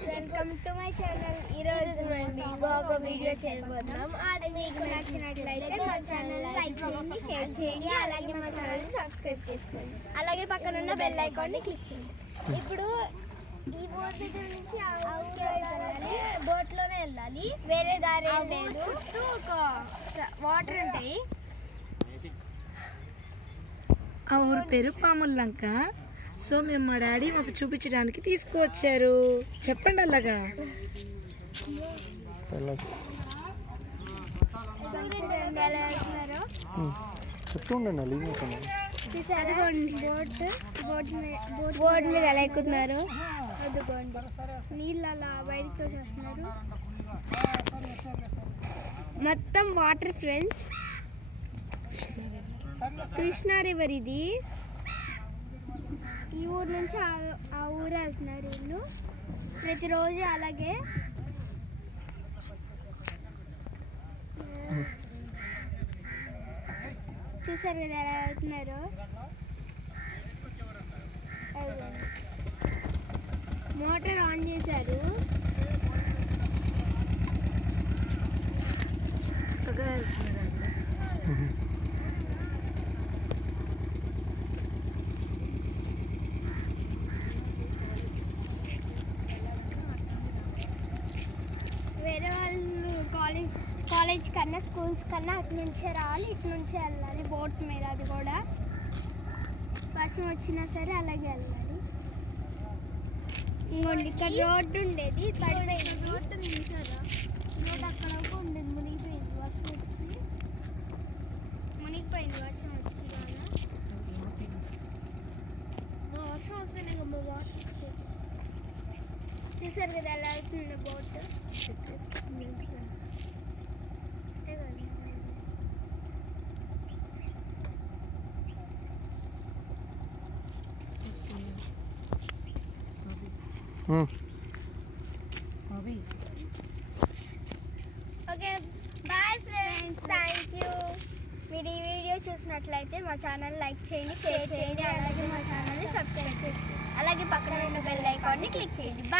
Friends, welcome to my channel. ఈరోజు మేము ఒక వీడియో చేయబోతున్నాం. అది మీకు నచ్చినట్లయితే మా ఛానల్ లైక్ చేయండి, షేర్ చేయండి, అలాగే మా ఛానల్ సబ్స్క్రైబ్ చేసుకోండి. అలాగే పక్కన ఉన్న బెల్ ఐకాన్ని క్లిక్ చేయండి. ఇప్పుడు ఈ బోట్ దగ్గర నుంచి ఆ ఊరికి వెళ్ళాలి. బోట్లోనే వెళ్ళాలి, వేరే దారి ఏం లేదు. చుట్టూ ఒక వాటర్ ఉంటాయి. ఆ ఊరి పేరు పాముల్లంక. సో మేము మా డాడీ మాకు చూపించడానికి తీసుకువచ్చారు. చెప్పండి అలాగా. బోట్ మీద ఎలా ఎక్కుతున్నారు, నీళ్ళు అలా బయటకు తోసేస్తున్నారు. మొత్తం వాటర్ ఫ్రెండ్స్. కృష్ణా రివర్ ఇది. ఈ ఊరు నుంచి ఆ ఊరు వెళ్తున్నారు వీళ్ళు ప్రతిరోజు. అలాగే చూసారు కదా ఎలా వెళ్తున్నారు. మోటార్ ఆన్ చేశారు. వేరే వాళ్ళు కాలేజ్ కన్నా స్కూల్స్ కన్నా అటు నుంచే రావాలి, ఇటు నుంచే వెళ్ళాలి బోట్ మీద. అది కూడా వర్షం వచ్చినా సరే అలాగే వెళ్ళాలి. ఇంకోండి ఇక్కడ రోడ్డు ఉండేది, పడిపోయింది. రోడ్డు తీసారా? రోడ్డు అక్కడ ఉండేది, మునిగిపోయింది. వర్షం వచ్చి మునిగిపోయింది. వర్షం వచ్చి వర్షం వస్తేనే వాటర్ వచ్చేది. చూసారు కదా ఎలా అవుతుంది boat. Okay bye friends, thank you. మీరు ఈ వీడియో చూసినట్లయితే మా ఛానల్ లైక్ చేయండి, షేర్ చేయండి, అలాగే మా ఛానల్ని సబ్స్క్రైబ్ చేయండి. అలాగే పక్కన ఉన్న బెల్ ఐకాన్ని క్లిక్ చేయండి. బాయ్.